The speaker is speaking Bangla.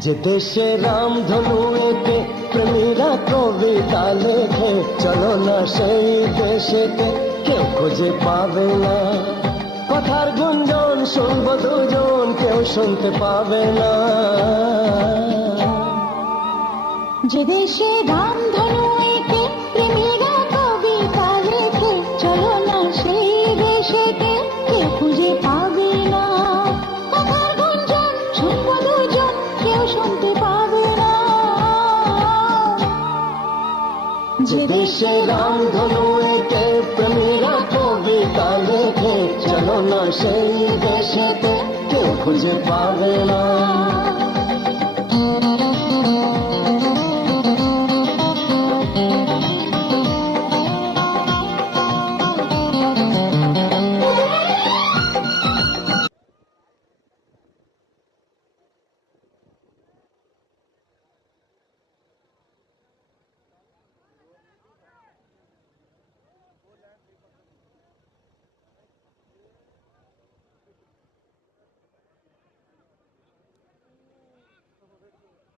যে দেশে রামধনু এঁকে প্রেমীরা কবিতা লেখে, চলো না সেই দেশেতে, কেউ খুঁজে পাবে না। কথার গুঞ্জন শুনবো দুজন, কেউ শুনতে পাবে না। যে দেশে রামধনু এঁকে প্রেমীরা কবিতা লেখে, চলো না সেই দেশেতে, কেউ খুঁজে পাবে না। কথার গুঞ্জন শুনবো দুজন, কেউ শুনতে পাবে না। যে দেশে রামধনু এঁকে প্রেমীরা কবিতা লেখে, চলো না সেই দেশেতে, কেউ খুঁজে পাবে না।